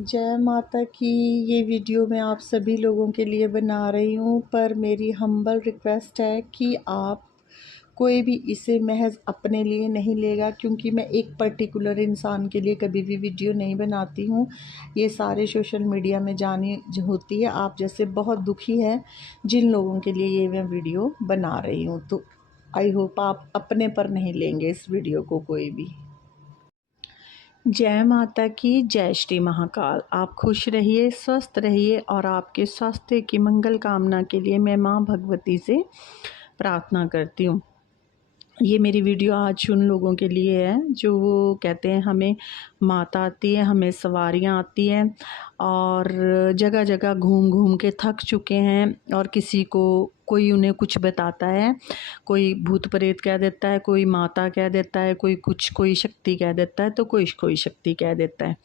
जय माता की। ये वीडियो मैं आप सभी लोगों के लिए बना रही हूँ, पर मेरी हम्बल रिक्वेस्ट है कि आप कोई भी इसे महज अपने लिए नहीं लेगा, क्योंकि मैं एक पर्टिकुलर इंसान के लिए कभी भी वीडियो नहीं बनाती हूँ। ये सारे सोशल मीडिया में जानी होती है। आप जैसे बहुत दुखी है जिन लोगों के लिए ये मैं वीडियो बना रही हूँ, तो आई होप आप अपने पर नहीं लेंगे इस वीडियो को कोई भी। जय माता की, जय श्री महाकाल। आप खुश रहिए, स्वस्थ रहिए और आपके स्वास्थ्य की मंगल कामना के लिए मैं माँ भगवती से प्रार्थना करती हूँ। ये मेरी वीडियो आज उन लोगों के लिए है जो वो कहते हैं हमें माता आती है, हमें सवारियाँ आती हैं और जगह जगह घूम घूम के थक चुके हैं, और किसी को कोई उन्हें कुछ बताता है, कोई भूत प्रेत कह देता है, कोई माता कह देता है, कोई कुछ कोई शक्ति कह देता है, तो कोई शक्ति कह देता है।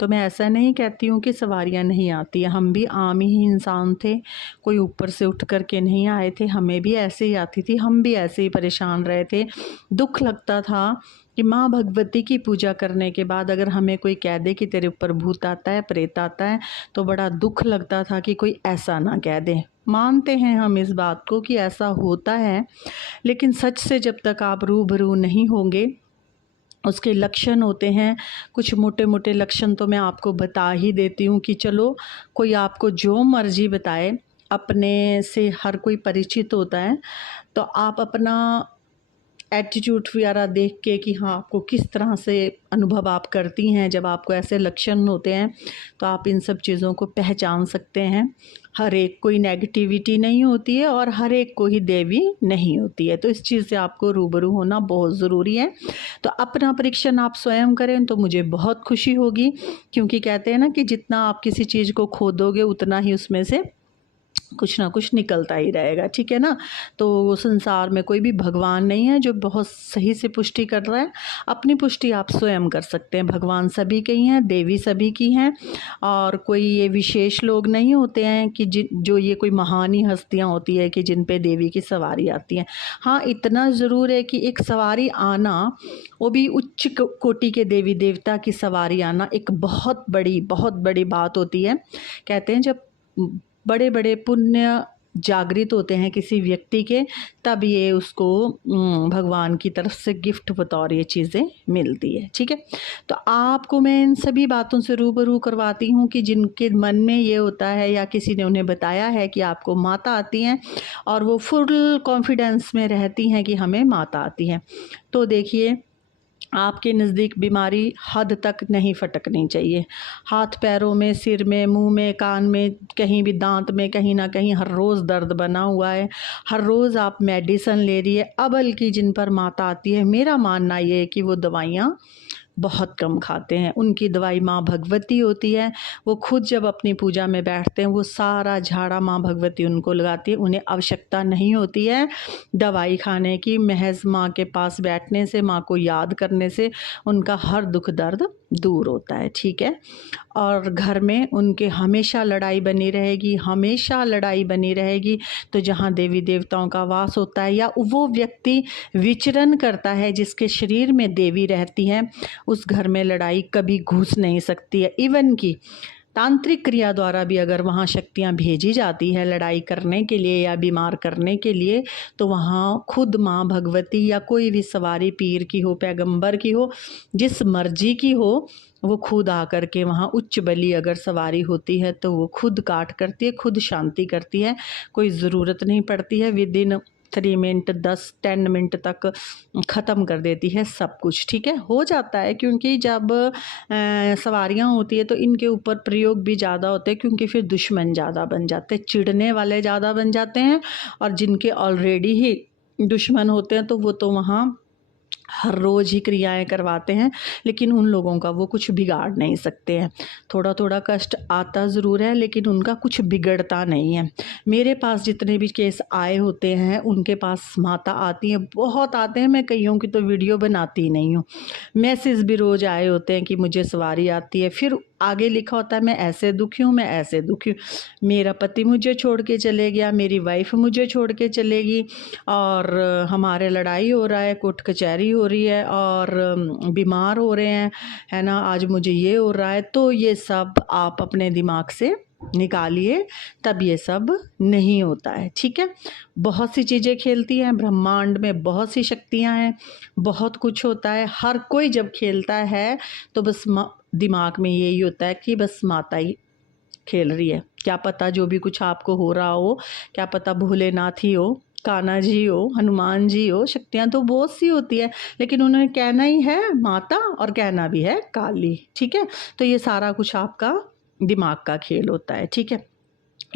तो मैं ऐसा नहीं कहती हूँ कि सवारियाँ नहीं आती हैं, हम भी आम ही इंसान थे, कोई ऊपर से उठ कर के नहीं आए थे, हमें भी ऐसे ही आती थी, हम भी ऐसे ही परेशान रहे थे। दुख लगता था कि माँ भगवती की पूजा करने के बाद अगर हमें कोई कह दे कि तेरे ऊपर भूत आता है, प्रेत आता है, तो बड़ा दुख लगता था कि कोई ऐसा ना कह दे। मानते हैं हम इस बात को कि ऐसा होता है, लेकिन सच से जब तक आप रूबरू नहीं होंगे, उसके लक्षण होते हैं, कुछ मोटे मोटे लक्षण तो मैं आपको बता ही देती हूँ कि चलो कोई आपको जो मर्जी बताए, अपने से हर कोई परिचित होता है, तो आप अपना एटीट्यूड वगैरह देख के कि हाँ आपको किस तरह से अनुभव आप करती हैं जब आपको ऐसे लक्षण होते हैं, तो आप इन सब चीज़ों को पहचान सकते हैं। हर एक कोई नेगेटिविटी नहीं होती है और हर एक को ही देवी नहीं होती है, तो इस चीज़ से आपको रूबरू होना बहुत ज़रूरी है। तो अपना परीक्षण आप स्वयं करें तो मुझे बहुत खुशी होगी, क्योंकि कहते हैं ना कि जितना आप किसी चीज़ को खोदोगे उतना ही उसमें से कुछ ना कुछ निकलता ही रहेगा, ठीक है ना। तो संसार में कोई भी भगवान नहीं है जो बहुत सही से पुष्टि कर रहा है, अपनी पुष्टि आप स्वयं कर सकते हैं। भगवान सभी के ही हैं, देवी सभी की हैं, और कोई ये विशेष लोग नहीं होते हैं कि जो ये कोई महान ही हस्तियाँ होती है कि जिन पे देवी की सवारी आती है। हाँ, इतना ज़रूर है कि एक सवारी आना, वो भी उच्च कोटि के देवी देवता की सवारी आना, एक बहुत बड़ी बात होती है। कहते हैं जब बड़े बड़े पुण्य जागृत होते हैं किसी व्यक्ति के, तब ये उसको भगवान की तरफ से गिफ्ट बतौर ये चीज़ें मिलती है, ठीक है। तो आपको मैं इन सभी बातों से रूबरू करवाती हूँ कि जिनके मन में ये होता है या किसी ने उन्हें बताया है कि आपको माता आती हैं, और वो फुल कॉन्फिडेंस में रहती हैं कि हमें माता आती है, तो देखिए आपके नज़दीक बीमारी हद तक नहीं फटकनी चाहिए। हाथ पैरों में, सिर में, मुंह में, कान में, कहीं भी दांत में, कहीं ना कहीं हर रोज़ दर्द बना हुआ है, हर रोज़ आप मेडिसिन ले रही है। अबल की जिन पर माता आती है, मेरा मानना ये है कि वो दवाइयाँ बहुत कम खाते हैं, उनकी दवाई माँ भगवती होती है। वो खुद जब अपनी पूजा में बैठते हैं, वो सारा झाड़ा माँ भगवती उनको लगाती है, उन्हें आवश्यकता नहीं होती है दवाई खाने की। महज माँ के पास बैठने से, माँ को याद करने से उनका हर दुख दर्द दूर होता है, ठीक है। और घर में उनके हमेशा लड़ाई बनी रहेगी, हमेशा लड़ाई बनी रहेगी। तो जहाँ देवी देवताओं का वास होता है या वो व्यक्ति विचरण करता है जिसके शरीर में देवी रहती हैं, उस घर में लड़ाई कभी घुस नहीं सकती है। इवन कि तांत्रिक क्रिया द्वारा भी अगर वहाँ शक्तियाँ भेजी जाती है लड़ाई करने के लिए या बीमार करने के लिए, तो वहाँ खुद माँ भगवती या कोई भी सवारी पीर की हो, पैगंबर की हो, जिस मर्जी की हो, वो खुद आकर के वहाँ उच्च बलि अगर सवारी होती है तो वो खुद काट करती है, खुद शांति करती है। कोई ज़रूरत नहीं पड़ती है, विद इन 3 मिनट 10 मिनट तक ख़त्म कर देती है सब कुछ, ठीक है। हो जाता है क्योंकि जब सवारियाँ होती है तो इनके ऊपर प्रयोग भी ज़्यादा होते हैं, क्योंकि फिर दुश्मन ज़्यादा बन जाते हैं, चिढ़ने वाले ज़्यादा बन जाते हैं, और जिनके ऑलरेडी ही दुश्मन होते हैं तो वो तो वहाँ हर रोज़ ही क्रियाएं करवाते हैं, लेकिन उन लोगों का वो कुछ बिगाड़ नहीं सकते हैं। थोड़ा थोड़ा कष्ट आता ज़रूर है, लेकिन उनका कुछ बिगड़ता नहीं है। मेरे पास जितने भी केस आए होते हैं, उनके पास माता आती हैं, बहुत आते हैं, मैं कईयों की तो वीडियो बनाती ही नहीं हूँ। मैसेज भी रोज़ आए होते हैं कि मुझे सवारी आती है, फिर आगे लिखा होता है मैं ऐसे दुखी हूँ, मैं ऐसे दुखी हूँ, मेरा पति मुझे छोड़ के चले गया, मेरी वाइफ मुझे छोड़ के चलेगी, और हमारे लड़ाई हो रहा है, कोर्ट कचहरी हो रही है, और बीमार हो रहे हैं, है ना, आज मुझे ये हो रहा है। तो ये सब आप अपने दिमाग से निकालिए, तब ये सब नहीं होता है। ठीक है, बहुत सी चीज़ें खेलती हैं ब्रह्मांड में, बहुत सी शक्तियां हैं, बहुत कुछ होता है। हर कोई जब खेलता है तो बस दिमाग में यही होता है कि बस माता ही खेल रही है। क्या पता जो भी कुछ आपको हो रहा हो, क्या पता भोलेनाथ ही हो, कान्हा जी हो, हनुमान जी हो, शक्तियाँ तो बहुत सी होती है, लेकिन उन्होंने कहना ही है माता और कहना भी है काली। ठीक है, तो ये सारा कुछ आपका दिमाग का खेल होता है। ठीक है,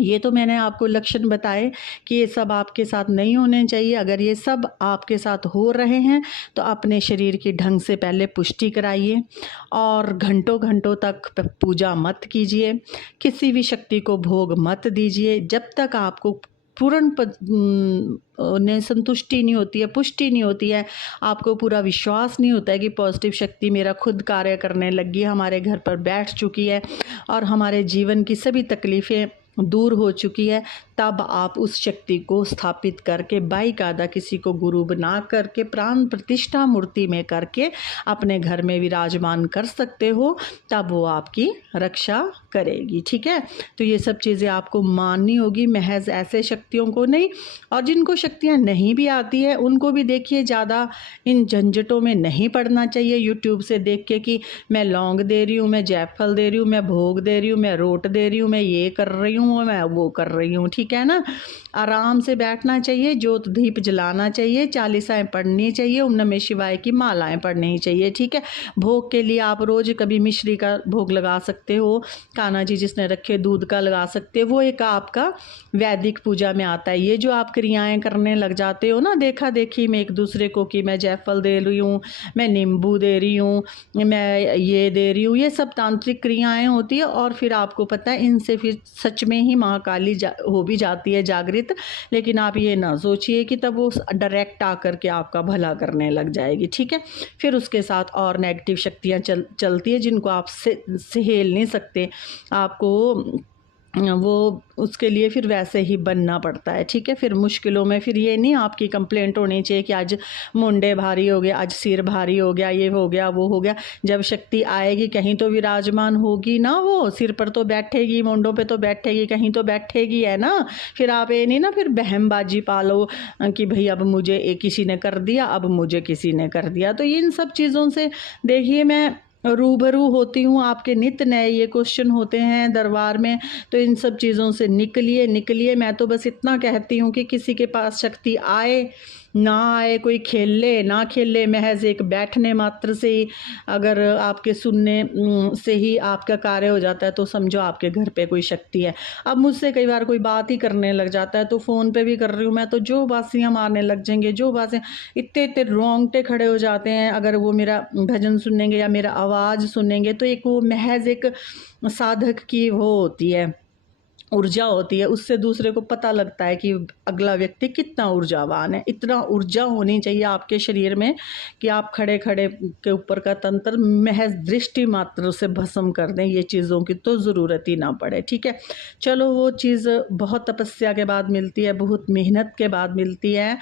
ये तो मैंने आपको लक्षण बताए कि ये सब आपके साथ नहीं होने चाहिए। अगर ये सब आपके साथ हो रहे हैं तो अपने शरीर की ढंग से पहले पुष्टि कराइए, और घंटों घंटों तक पूजा मत कीजिए, किसी भी शक्ति को भोग मत दीजिए जब तक आपको पूर्ण संतुष्टि नहीं होती है, पुष्टि नहीं होती है, आपको पूरा विश्वास नहीं होता है कि पॉजिटिव शक्ति मेरा खुद कार्य करने लगी, हमारे घर पर बैठ चुकी है और हमारे जीवन की सभी तकलीफ़ें दूर हो चुकी है। तब आप उस शक्ति को स्थापित करके बाकायदा किसी को गुरु बना करके प्राण प्रतिष्ठा मूर्ति में करके अपने घर में विराजमान कर सकते हो, तब वो आपकी रक्षा करेगी। ठीक है, तो ये सब चीज़ें आपको माननी होगी, महज ऐसे शक्तियों को नहीं। और जिनको शक्तियाँ नहीं भी आती है उनको भी देखिए, ज़्यादा इन झंझटों में नहीं पड़ना चाहिए। यूट्यूब से देख के कि मैं लौंग दे रही हूँ, मैं जायफल दे रही हूँ, मैं भोग दे रही हूँ, मैं रोट दे रही हूँ, मैं ये कर रही हूँ, मैं वो कर रही हूँ। ठीक है ना, आराम से बैठना चाहिए, ज्योत दीप जलाना चाहिए, चालीसाएँ पढ़नी चाहिए, ओम नमः शिवाय की मालाएँ पढ़नी चाहिए। ठीक है, भोग के लिए आप रोज़ कभी मिश्री का भोग लगा सकते हो, कान्हा जी जिसने रखे दूध का लगा सकते हो, वो एक आपका वैदिक पूजा में आता है। ये जो आप क्रियाएं करने लग जाते हो ना देखा देखी में एक दूसरे को, कि मैं जायफल दे रही हूँ, मैं नींबू दे रही हूँ, मैं ये दे रही हूँ, ये सब तांत्रिक क्रियाएं होती है। और फिर आपको पता है इनसे फिर सच में ही महाकाली हो भी जाती है जागृत। लेकिन आप ये ना सोचिए कि तब वो डायरेक्ट आकर के आपका भला करने लग जाएगी। ठीक है, फिर उसके साथ और नेगेटिव शक्तियाँ चलती है जिनको आप सहेल नहीं सकते, आपको वो उसके लिए फिर वैसे ही बनना पड़ता है। ठीक है, फिर मुश्किलों में फिर ये नहीं आपकी कंप्लेंट होनी चाहिए कि आज मुंडे भारी हो गए, आज सिर भारी हो गया, ये हो गया, वो हो गया। जब शक्ति आएगी कहीं तो विराजमान होगी ना, वो सिर पर तो बैठेगी, मुंडों पे तो बैठेगी, कहीं तो बैठेगी, है ना। फिर आप ये नहीं ना फिर बहमबाजी पालो कि भाई अब मुझे एक किसी ने कर दिया, अब मुझे किसी ने कर दिया। तो इन सब चीज़ों से देखिए मैं रूबरू होती हूँ, आपके नित्य नए ये क्वेश्चन होते हैं दरबार में, तो इन सब चीज़ों से निकलिए। मैं तो बस इतना कहती हूँ कि किसी के पास शक्ति आए ना आए, कोई खेल ले ना खेल ले, महज एक बैठने मात्र से ही अगर आपके सुनने से ही आपका कार्य हो जाता है तो समझो आपके घर पे कोई शक्ति है। अब मुझसे कई बार कोई बात ही करने लग जाता है, तो फ़ोन पे भी कर रही हूँ मैं, तो जो बासियाँ मारने लग जाएंगे, जो बातें इतने रोंगटे खड़े हो जाते हैं अगर वो मेरा भजन सुनेंगे या मेरा आवाज़ सुनेंगे। तो एक वो महज एक साधक की वो होती है, ऊर्जा होती है, उससे दूसरे को पता लगता है कि अगला व्यक्ति कितना ऊर्जावान है। इतना ऊर्जा होनी चाहिए आपके शरीर में कि आप खड़े खड़े के ऊपर का तंत्र महज दृष्टि मात्र से भस्म कर दें, ये चीज़ों की तो ज़रूरत ही ना पड़े। ठीक है, चलो वो चीज़ बहुत तपस्या के बाद मिलती है, बहुत मेहनत के बाद मिलती है,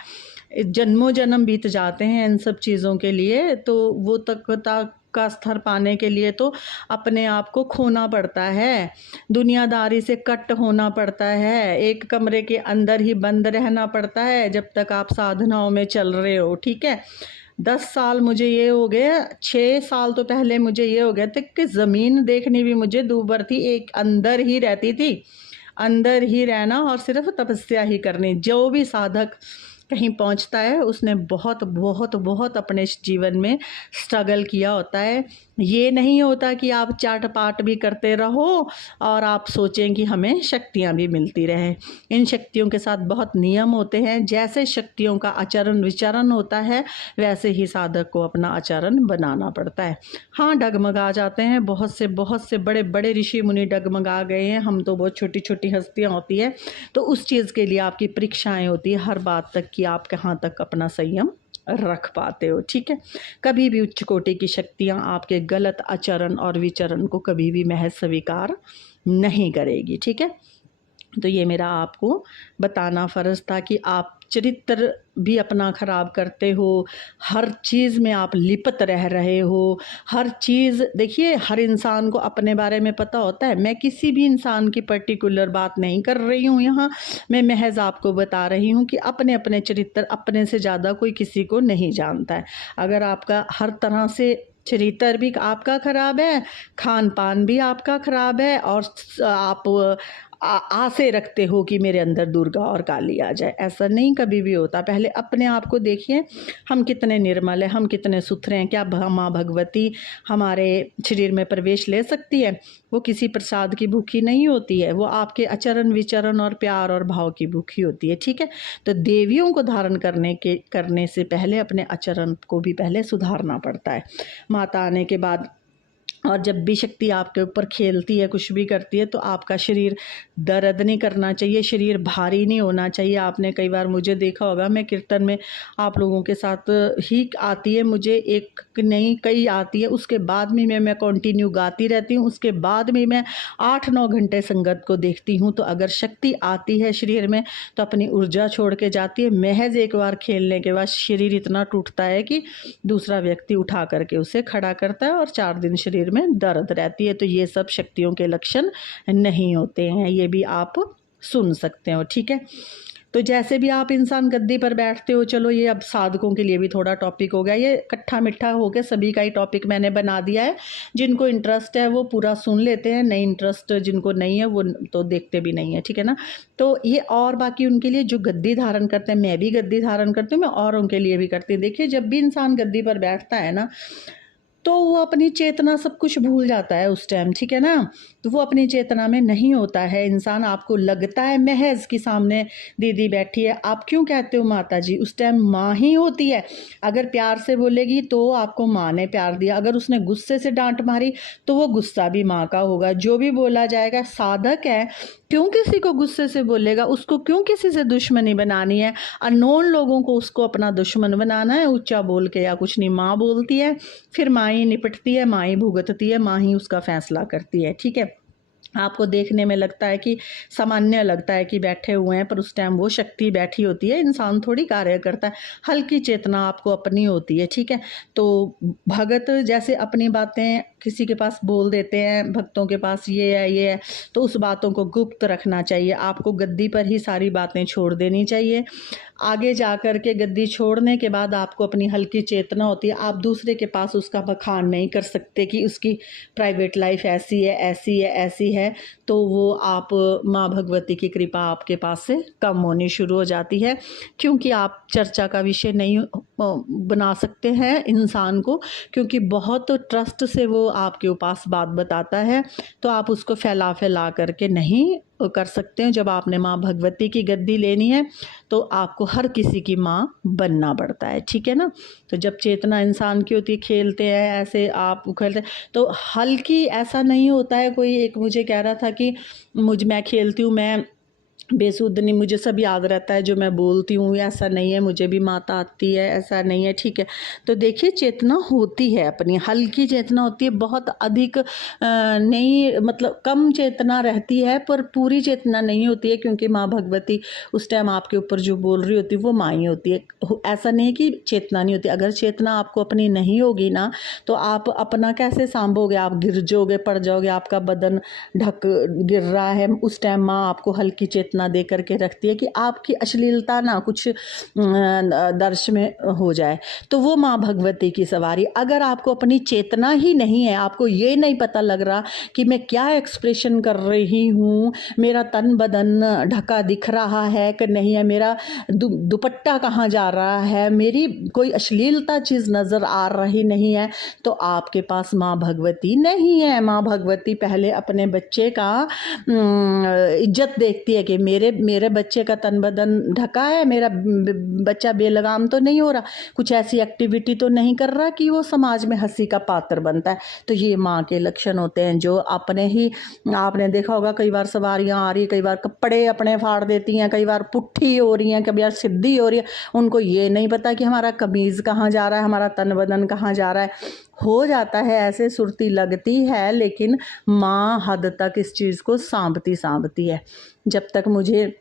जन्मों जन्म बीत जाते हैं इन सब चीज़ों के लिए। तो वो तकता का स्तर पाने के लिए तो अपने आप को खोना पड़ता है, दुनियादारी से कट होना पड़ता है, एक कमरे के अंदर ही बंद रहना पड़ता है जब तक आप साधनाओं में चल रहे हो। ठीक है, 10 साल मुझे ये हो गए, 6 साल तो पहले मुझे ये हो गया था कि ज़मीन देखनी भी मुझे दूभर थी, एक अंदर ही रहती थी, अंदर ही रहना और सिर्फ तपस्या ही करनी। जो भी साधक कहीं पहुंचता है उसने बहुत बहुत बहुत अपने जीवन में स्ट्रगल किया होता है। ये नहीं होता कि आप चाट पाट भी करते रहो और आप सोचें कि हमें शक्तियाँ भी मिलती रहे। इन शक्तियों के साथ बहुत नियम होते हैं, जैसे शक्तियों का आचरण विचरण होता है वैसे ही साधक को अपना आचरण बनाना पड़ता है। हाँ, डगमगा जाते हैं, बहुत से बड़े बड़े ऋषि मुनि डगमगा गए हैं, हम तो बहुत छोटी छोटी हस्तियाँ होती है। तो उस चीज़ के लिए आपकी परीक्षाएँ होती है हर बात तक कि आप कहाँ तक अपना संयम रख पाते हो। ठीक है, कभी भी उच्च कोटि की शक्तियाँ आपके गलत आचरण और विचरण को कभी भी महज स्वीकार नहीं करेगी। ठीक है, तो ये मेरा आपको बताना फ़र्ज़ था कि आप चरित्र भी अपना ख़राब करते हो, हर चीज़ में आप लिप्त रह रहे हो, हर चीज़। देखिए, हर इंसान को अपने बारे में पता होता है। मैं किसी भी इंसान की पर्टिकुलर बात नहीं कर रही हूँ यहाँ, मैं महज आपको बता रही हूँ कि अपने अपने चरित्र अपने से ज़्यादा कोई किसी को नहीं जानता है। अगर आपका हर तरह से चरित्र भी आपका ख़राब है, खान पान भी आपका ख़राब है, और आप आसे रखते हो कि मेरे अंदर दुर्गा और काली आ जाए, ऐसा नहीं कभी भी होता। पहले अपने आप को देखिए, हम कितने निर्मल हैं, हम कितने सुथरे हैं। क्या माँ भगवती हमारे शरीर में प्रवेश ले सकती है? वो किसी प्रसाद की भूखी नहीं होती है, वो आपके आचरण विचरण और प्यार और भाव की भूखी होती है। ठीक है, तो देवियों को धारण करने से पहले अपने आचरण को भी पहले सुधारना पड़ता है। माता आने के बाद, और जब भी शक्ति आपके ऊपर खेलती है, कुछ भी करती है, तो आपका शरीर दर्द नहीं करना चाहिए, शरीर भारी नहीं होना चाहिए। आपने कई बार मुझे देखा होगा, मैं कीर्तन में आप लोगों के साथ ही आती है, मुझे एक नहीं कई आती है, उसके बाद में मैं कंटिन्यू गाती रहती हूँ, उसके बाद में मैं 8-9 घंटे संगत को देखती हूँ। तो अगर शक्ति आती है शरीर में तो अपनी ऊर्जा छोड़ के जाती है। महज एक बार खेलने के बाद शरीर इतना टूटता है कि दूसरा व्यक्ति उठा करके उसे खड़ा करता है, और 4 दिन शरीर में दर्द रहती है। तो ये सब शक्तियों के लक्षण नहीं होते हैं, ये भी आप सुन सकते हो। ठीक है, तो जैसे भी आप इंसान गद्दी पर बैठते हो, चलो ये अब साधकों के लिए भी थोड़ा टॉपिक हो गया, ये इकट्ठा मिट्ठा हो गया, सभी का ही टॉपिक मैंने बना दिया है। जिनको इंटरेस्ट है वो पूरा सुन लेते हैं, नहीं इंटरेस्ट जिनको नहीं है वो तो देखते भी नहीं है। ठीक है ना, तो ये और बाकी उनके लिए जो गद्दी धारण करते हैं, मैं भी गद्दी धारण करती हूँ, मैं और उनके लिए भी करती हूँ। देखिए, जब भी इंसान गद्दी पर बैठता है ना, तो वो अपनी चेतना सब कुछ भूल जाता है उस टाइम। ठीक है ना, तो वो अपनी चेतना में नहीं होता है इंसान। आपको लगता है महज कि सामने दीदी बैठी है, आप क्यों कहते हो माता जी? उस टाइम माँ ही होती है। अगर प्यार से बोलेगी तो आपको माँ ने प्यार दिया, अगर उसने गुस्से से डांट मारी तो वो गुस्सा भी माँ का होगा। जो भी बोला जाएगा, साधक है, क्यों किसी को गुस्से से बोलेगा? उसको क्यों किसी से दुश्मनी बनानी है? अननोन लोगों को उसको अपना दुश्मन बनाना है ऊंचा बोल के या कुछ नहीं। माँ बोलती है, फिर माँ ही निपटती है, माँ ही भुगतती है, माँ ही उसका फैसला करती है। ठीक है, आपको देखने में लगता है कि सामान्य लगता है कि बैठे हुए हैं, पर उस टाइम वो शक्ति बैठी होती है, इंसान थोड़ी कार्य करता है। हल्की चेतना आपको अपनी होती है। ठीक है, तो भगत जैसे अपनी बातें किसी के पास बोल देते हैं, भक्तों के पास ये है, तो उस बातों को गुप्त रखना चाहिए। आपको गद्दी पर ही सारी बातें छोड़ देनी चाहिए। आगे जा कर के गद्दी छोड़ने के बाद आपको अपनी हल्की चेतना होती है, आप दूसरे के पास उसका बखान नहीं कर सकते कि उसकी प्राइवेट लाइफ ऐसी है, ऐसी है, ऐसी है। तो वो आप माँ भगवती की कृपा आपके पास से कम होनी शुरू हो जाती है, क्योंकि आप चर्चा का विषय नहीं बना सकते हैं इंसान को, क्योंकि बहुत ट्रस्ट से वो आपके पास बात बताता है, तो आप उसको फैला करके नहीं कर सकते हैं। जब आपने माँ भगवती की गद्दी लेनी है तो आपको हर किसी की माँ बनना पड़ता है। ठीक है ना, तो जब चेतना इंसान की होती है, खेलते हैं ऐसे आप उखलते, तो हल्की ऐसा नहीं होता है। कोई एक मुझे कह रहा था कि मैं खेलती हूँ, मैं बेसुध नहीं, मुझे सब याद रहता है जो मैं बोलती हूँ, ऐसा नहीं है, मुझे भी माता आती है, ऐसा नहीं है। ठीक है, तो देखिए, चेतना होती है अपनी, हल्की चेतना होती है, बहुत अधिक नहीं, मतलब कम चेतना रहती है, पर पूरी चेतना नहीं होती है, क्योंकि माँ भगवती उस टाइम आपके ऊपर जो बोल रही होती है वो माँ ही होती है। ऐसा नहीं है कि चेतना नहीं होती। अगर चेतना आपको अपनी नहीं होगी ना, तो आप अपना कैसे सांभोगे? आप गिर जाओगे, पड़ जाओगे, आपका बदन गिर रहा है। उस टाइम माँ आपको हल्की चेतना दे करके रखती है कि आपकी अश्लीलता ना कुछ दर्श में हो जाए, तो वो माँ भगवती की सवारी। अगर आपको अपनी चेतना ही नहीं है, आपको ये नहीं पता लग रहा कि मैं क्या एक्सप्रेशन कर रही हूँ, मेरा तन बदन ढका दिख रहा है कि नहीं है, मेरा दुपट्टा कहाँ जा रहा है, मेरी कोई अश्लीलता चीज़ नज़र आ रही नहीं है, तो आपके पास माँ भगवती नहीं है। माँ भगवती पहले अपने बच्चे का इज्जत देखती है कि मेरे मेरे बच्चे का तन बदन ढका है, मेरा बच्चा बेलगाम तो नहीं हो रहा, कुछ ऐसी एक्टिविटी तो नहीं कर रहा कि वो समाज में हंसी का पात्र बनता है। तो ये माँ के लक्षण होते हैं जो अपने ही, आपने देखा होगा कई बार सवारियाँ आ रही, कई बार कपड़े अपने फाड़ देती हैं, कई बार पुट्ठी हो रही हैं, कभी बार सीधी हो रही है, उनको ये नहीं पता कि हमारा कमीज़ कहाँ जा रहा है, हमारा तन बदन कहाँ जा रहा है। हो जाता है ऐसे, सुर्ती लगती है, लेकिन माँ हद तक इस चीज़ को सांभती है। जब तक मुझे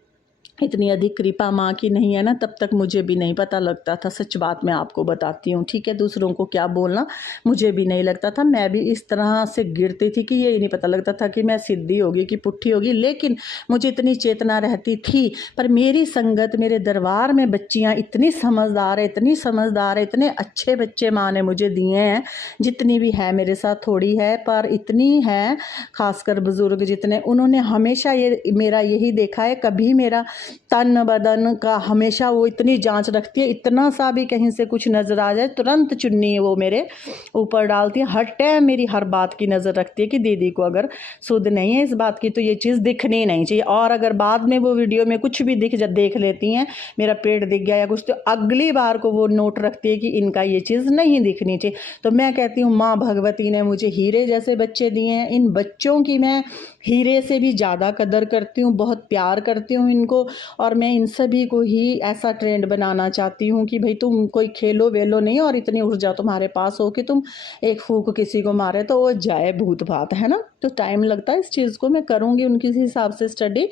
इतनी अधिक कृपा माँ की नहीं है ना, तब तक मुझे भी नहीं पता लगता था। सच बात मैं आपको बताती हूँ, ठीक है, दूसरों को क्या बोलना, मुझे भी नहीं लगता था। मैं भी इस तरह से गिरती थी कि ये ही नहीं पता लगता था कि मैं सीधी होगी कि पुट्ठी होगी, लेकिन मुझे इतनी चेतना रहती थी। पर मेरी संगत, मेरे दरबार में बच्चियाँ इतनी समझदार है, इतनी समझदार है, इतने अच्छे बच्चे माँ ने मुझे दिए हैं। जितनी भी है मेरे साथ थोड़ी है, पर इतनी है, खासकर बुजुर्ग जितने, उन्होंने हमेशा ये मेरा यही देखा है, कभी मेरा तन बदन का हमेशा वो इतनी जांच रखती है, इतना सा भी कहीं से कुछ नज़र आ जाए तुरंत चुन्नी वो मेरे ऊपर डालती है। हर टाइम मेरी हर बात की नज़र रखती है कि दीदी को अगर सुध नहीं है इस बात की तो ये चीज़ दिखनी नहीं चाहिए। और अगर बाद में वो वीडियो में कुछ भी देख लेती हैं, मेरा पेट दिख गया या कुछ, तो अगली बार को वो नोट रखती है कि इनका ये चीज़ नहीं दिखनी चाहिए। तो मैं कहती हूँ माँ भगवती ने मुझे हीरे जैसे बच्चे दिए हैं। इन बच्चों की मैं हीरे से भी ज़्यादा कदर करती हूँ, बहुत प्यार करती हूँ इनको। और मैं इन सभी को ही ऐसा ट्रेंड बनाना चाहती हूँ कि भाई तुम कोई खेलो वेलो नहीं और इतनी ऊर्जा तुम्हारे पास हो कि तुम एक फूंक किसी को मारे तो वो जाए भूत भात, है ना। तो टाइम लगता है इस चीज़ को, मैं करूँगी उनके हिसाब से स्टडी।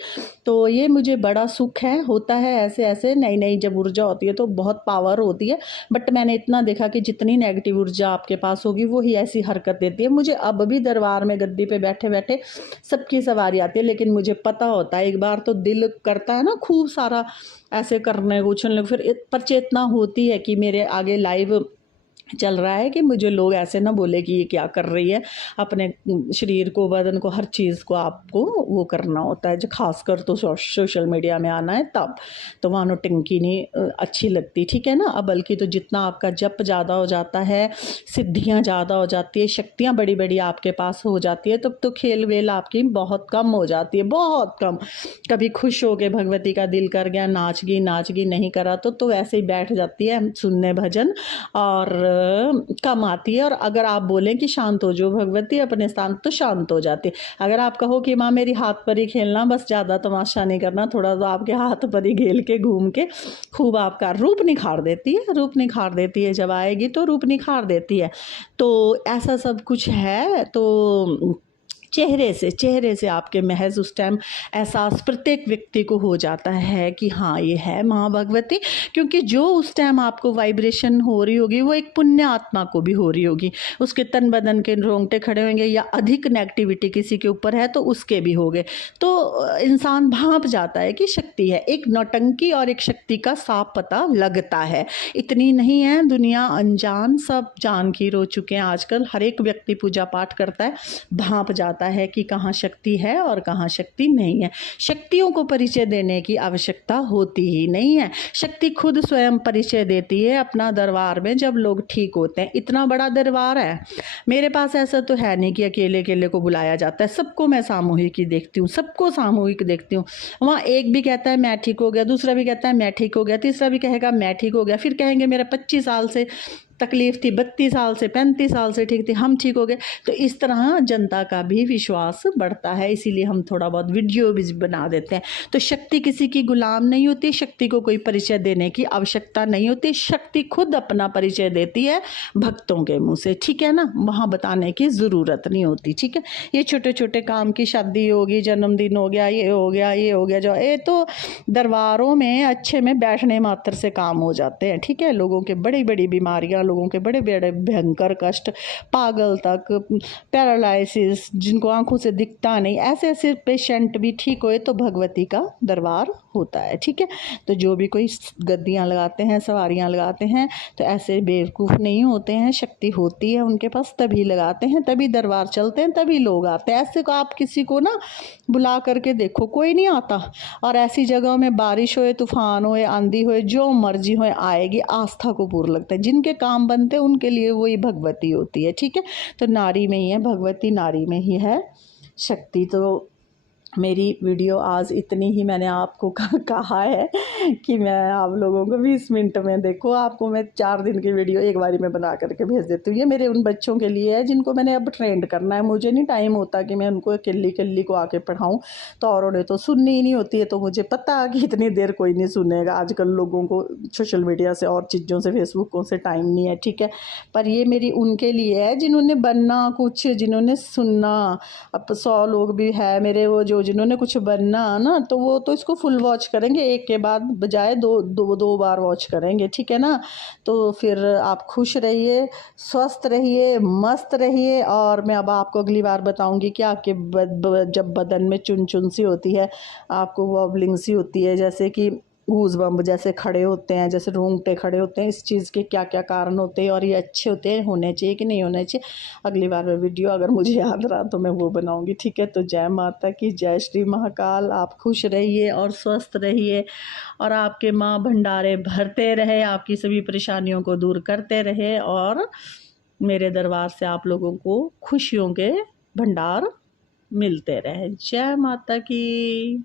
तो ये मुझे बड़ा सुख है, होता है ऐसे ऐसे नई नई जब ऊर्जा होती है तो बहुत पावर होती है। बट मैंने इतना देखा कि जितनी नेगेटिव ऊर्जा आपके पास होगी वो ही ऐसी हरकत देती है। मुझे अब भी दरबार में गद्दी पे बैठे बैठे सबकी सवारी आती है, लेकिन मुझे पता होता है एक बार तो दिल करता है ना खूब सारा ऐसे करने को, उछलने, फिर पर चेतना होती है कि मेरे आगे लाइव चल रहा है कि मुझे लोग ऐसे ना बोले कि ये क्या कर रही है। अपने शरीर को, बदन को, हर चीज़ को आपको वो करना होता है, जो खासकर तो सोशल मीडिया में आना है तब तो वहाँ नौटंकी नहीं अच्छी लगती, ठीक है ना। अब बल्कि तो जितना आपका जप ज़्यादा हो जाता है, सिद्धियाँ ज़्यादा हो जाती है, शक्तियाँ बड़ी बड़ी आपके पास हो जाती है, तब तो खेल वेल आपकी बहुत कम हो जाती है, बहुत कम। कभी खुश हो के भगवती का दिल कर गया, नाच गई, नहीं करा तो वैसे ही बैठ जाती है सुनने भजन और कम आती है। और अगर आप बोलें कि शांत हो जाओ भगवती अपने स्थान, तो शांत हो जाती है। अगर आप कहो कि माँ मेरी हाथ पर ही खेलना, बस ज़्यादा तमाशा नहीं करना, थोड़ा सा आपके हाथ पर ही खेल के घूम के खूब आपका रूप निखार देती है, रूप निखार देती है। जब आएगी तो रूप निखार देती है। तो ऐसा सब कुछ है। तो चेहरे से आपके महज उस टाइम एहसास प्रत्येक व्यक्ति को हो जाता है कि हाँ ये है माँ भगवती। क्योंकि जो उस टाइम आपको वाइब्रेशन हो रही होगी वो एक पुण्य आत्मा को भी हो रही होगी, उसके तन बदन के रोंगटे खड़े होंगे, या अधिक नेगेटिविटी किसी के ऊपर है तो उसके भी होंगे। तो इंसान भांप जाता है कि शक्ति है। एक नौटंकी और एक शक्ति का साफ पता लगता है। इतनी नहीं है दुनिया अनजान, सब जान की रो चुके हैं आजकल। हर एक व्यक्ति पूजा पाठ करता है, भांप जाता है कि कहाँ शक्ति है और कहाँ शक्ति नहीं है। शक्तियों को परिचय देने की आवश्यकता होती ही नहीं है। शक्ति खुद स्वयं परिचय देती है अपना दरबार में, जब लोग ठीक होते हैं। इतना बड़ा दरबार है मेरे पास, ऐसा तो है नहीं कि अकेले अकेले को बुलाया जाता है। सबको मैं सामूहिक ही देखती हूँ, सबको सामूहिक देखती हूँ। वहाँ एक भी कहता है मैं ठीक हो गया, दूसरा भी कहता है मैं ठीक हो गया, तीसरा भी कहेगा मैं ठीक हो गया, फिर कहेंगे मेरा 25 साल से तकलीफ थी, 32 साल से, 35 साल से ठीक थी, हम ठीक हो गए। तो इस तरह जनता का भी विश्वास बढ़ता है, इसीलिए हम थोड़ा बहुत वीडियो भी बना देते हैं। तो शक्ति किसी की गुलाम नहीं होती, शक्ति को कोई परिचय देने की आवश्यकता नहीं होती। शक्ति खुद अपना परिचय देती है भक्तों के मुँह से, ठीक है ना, वहाँ बताने की ज़रूरत नहीं होती, ठीक है। ये छोटे छोटे काम की, शादी होगी, जन्मदिन हो गया, ये हो गया, ये हो गया, जो ये तो दरबारों में अच्छे में बैठने मात्र से काम हो जाते हैं, ठीक है। लोगों के बड़ी बड़ी बीमारियां, लोगों के बड़े बड़े भयंकर कष्ट, पागल तक, पैरालिसिस, जिनको आंखों से दिखता नहीं, ऐसे ऐसे पेशेंट भी ठीक हुए तो भगवती का दरबार होता है, ठीक है। तो जो भी कोई गद्दियाँ लगाते हैं, सवारियाँ लगाते हैं, तो ऐसे बेवकूफ़ नहीं होते हैं। शक्ति होती है उनके पास, तभी लगाते हैं, तभी दरबार चलते हैं, तभी लोग आते हैं। ऐसे को आप किसी को ना बुला करके देखो, कोई नहीं आता। और ऐसी जगहों में बारिश होए, तूफान होए, आंधी होए, जो मर्जी होए, आएगी। आस्था को पूर्ण लगता है, जिनके काम बनते हैं उनके लिए वही भगवती होती है, ठीक है। तो नारी में ही है भगवती, नारी में ही है शक्ति। तो मेरी वीडियो आज इतनी ही मैंने आपको कहा है कि मैं आप लोगों को 20 मिनट में, देखो आपको मैं 4 दिन की वीडियो एक बारी में बना करके भेज देती हूँ। ये मेरे उन बच्चों के लिए है जिनको मैंने अब ट्रेंड करना है। मुझे नहीं टाइम होता कि मैं उनको अकेली को आके पढ़ाऊँ, तो औरों ने तो सुननी ही नहीं होती है। तो मुझे पता है कि इतनी देर कोई नहीं सुनेगा। आजकल लोगों को सोशल मीडिया से और चीज़ों से, फेसबुकों से टाइम नहीं है, ठीक है। पर ये मेरी उनके लिए है जिन्होंने बनना कुछ, जिन्होंने सुनना। अब 100 लोग भी है मेरे वो जो जिन्होंने कुछ बनना ना, तो वो तो इसको फुल वॉच करेंगे, एक के बाद बजाय दो बार वॉच करेंगे, ठीक है ना। तो फिर आप खुश रहिए, स्वस्थ रहिए, मस्त रहिए। और मैं अब आपको अगली बार बताऊंगी कि आपके जब बदन में चुन चुन सी होती है, आपको वॉबलिंग सी होती है, जैसे कि गूज बम्प जैसे खड़े होते हैं, जैसे रोंगटे खड़े होते हैं, इस चीज़ के क्या क्या कारण होते हैं और ये अच्छे होते हैं, होने चाहिए कि नहीं होने चाहिए। अगली बार मैं वीडियो अगर मुझे याद रहा तो मैं वो बनाऊंगी, ठीक है। तो जय माता की, जय श्री महाकाल। आप खुश रहिए और स्वस्थ रहिए, और आपके माँ भंडारे भरते रहे, आपकी सभी परेशानियों को दूर करते रहे, और मेरे दरबार से आप लोगों को खुशियों के भंडार मिलते रहे। जय माता की।